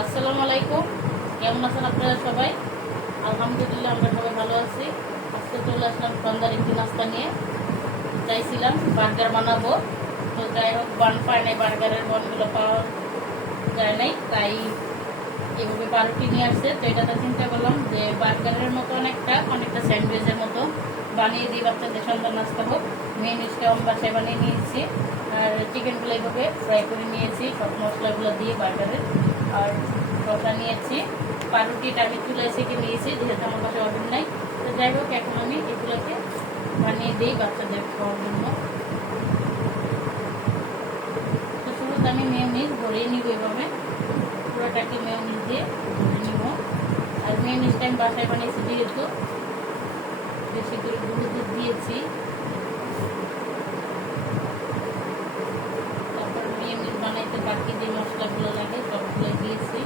আসসালামু আলাইকুম। কেমন আছেন আপনারা সবাই? আলহামদুলিল্লাহ আমরা সবাই ভালো আছি। আজকে চলে আসলাম সন্ধ্যার একটি নাস্তা নিয়ে। চাইছিলাম বার্গার বানাবো, তো যাই হোক বান পায় নাই, বার্গারের বনগুলো পাওয়া যায় নাই, তাই এভাবে পাউরুটি নিয়ে আসছে। তো এটাতে চিন্তা করলাম যে বার্গারের মতো অনেকটা স্যান্ডউইচের মতো বানিয়ে দিই, বাচ্চাদের সন্ধ্যার নাস্তা হোক। মেয়োনিজটা আমি বাসায় বানিয়ে নিয়েছি, আর চিকেনগুলো এইভাবে ফ্রাই করে নিয়েছি সব মশলাগুলো দিয়ে বার্গারের। আর শসা নিয়েছি, পাউরুটিটা আমি চুলায় সেঁকে নিয়েছি যেহেতু আমার কাছে ওভেন নাই। তো যাই হোক এখন আমি এগুলোকে বানিয়ে দিই বাচ্চাদের খাওয়ার জন্য। তো শুরুতে আমি মেয়োনিজ ভরিয়ে নিব, এভাবে পুরোটাকে মেয়োনিজ দিয়ে ভরে নিব। আর মেয়োনিজটা আমি বাসায় বানিয়েছি যেহেতু বেশি করে গুঁড়ো দুধ দিয়েছি। তারপর মেয়োনিজ বানাইতে বাকি যে মশলাগুলো লাগে সবগুলো দিয়েছি।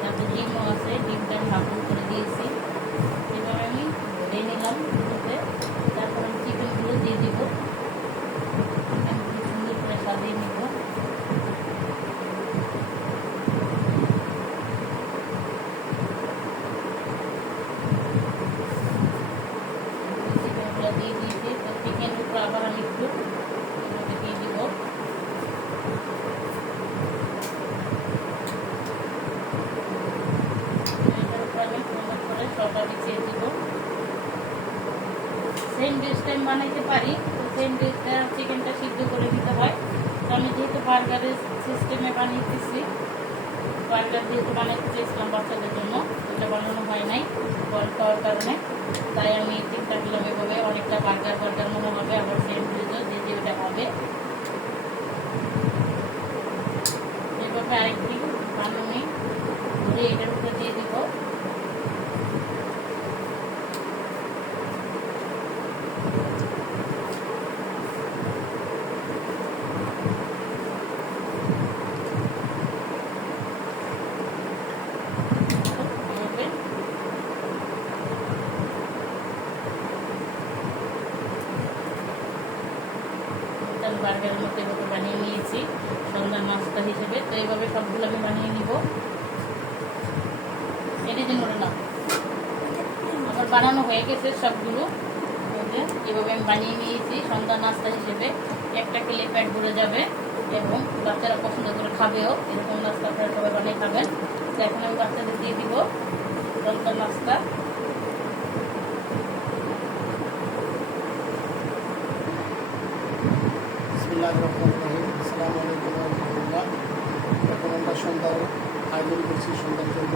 তারপর ডিমও আছে, ডিমটা আমি হাফ করে দিয়েছি। এভাবে আমি ভরে নিলাম দুধে। তারপর আমি চিকেনগুলো দিয়ে দিব, সুন্দর করে সাজিয়ে নিব। চিকেনগুলো দিয়ে দিয়েছি, তো চিকেনের উপর আবার আমি একটু দিয়ে দিব। এটার উপর আমি সুন্দর করে সবটা বিছিয়ে দিব। স্যান্ডউইচটা আমি বানাইতে পারি, তো স্যান্ডউইচটা চিকেনটা সিদ্ধ করে দিতে হয়। তো আমি যেহেতু বার্গারের সিস্টেমে বানিয়েছি, বার্গার যেহেতু বানাইতে চেয়েছিলাম বাচ্চাদের জন্য, এটা বানানো হয় নাই বয়ল পাওয়ার কারণে, তাই আমি চিন্তা করলাম এভাবে অনেকটা বার্গার মনে হবে, আবার স্যান্ডউইচও যে ওটা হবে। এভাবে আরেকটি বানানি ধরে এটার উপরে দিয়ে দিব। বার্গারের মতো এভাবে বানিয়ে নিয়েছি সন্ধ্যার নাস্তা হিসেবে। তো এইভাবে সবগুলো আমি বানিয়ে নিব। এটি দিন ওটা না, আমার বানানো হয়ে গেছে সবগুলো। এভাবে আমি বানিয়ে নিয়েছি সন্ধ্যার নাস্তা হিসেবে। একটা খেলে পেট ভরে যাবে এবং বাচ্চারা পছন্দ করে খাবেও। এরকম নাস্তা আপনারা সবাই বানিয়ে খাবেন। তো এখন আমি বাচ্চাদের দিয়ে দিব সন্ধ্যার নাস্তা। আসসালামু আলাইকুম রহমতুল্লাহ। এখন আমরা সন্ধ্যার আয়োজন করছি, সন্ধ্যার জন্য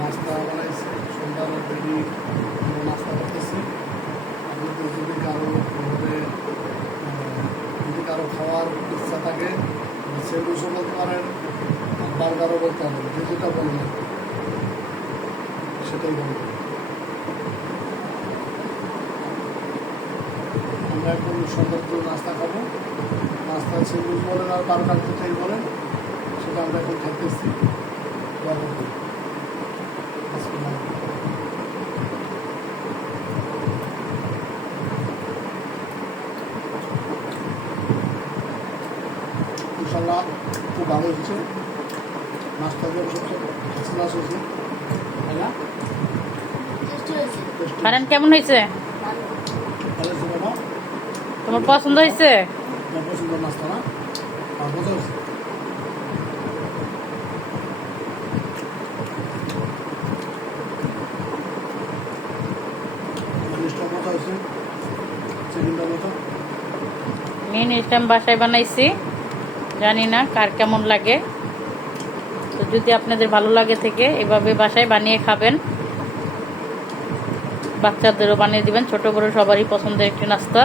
নাস্তা বানাইছি, সন্ধ্যার রেডি নাস্তা করতেছি। আপনাদের যদি কারো খাওয়ার ইচ্ছা থাকে স্যান্ডউইচও বলতে পারেন, বার্গারও বলতে পারেন, যেটা বলবেন সেটাই বলবেন। আমরা এখন সন্ধ্যার জন্য নাস্তা খাবো। নাস্তা স্যান্ডউইচ বলেন আর বার্গার যেটাই বলেন, সেটা আমরা এখন খাইতেছি। ইনশাল্লাহ খুব ভালো হচ্ছে, নাস্তা দিয়ে সবচেয়ে ক্লাস হয়েছে, তাই না? খারান কেমন হয়েছে? ভালো হয়েছে বাবা, তোমার পছন্দ হয়েছে? আমার পছন্দের নাস্তা না, আর মজা হয়েছে। জিনিসটা মজা হয়েছে, চিকেনটার মতো। মেয়োনিজটা আমি বাসায় বানাইছি, জানি না কার কেমন লাগে। তো যদি আপনাদের ভালো লাগে থেকে এভাবে বাসায় বানিয়ে খাবেন, বাচ্চাদেরও বানিয়ে দিবেন। ছোট বড় সবারই পছন্দের একটি নাস্তা।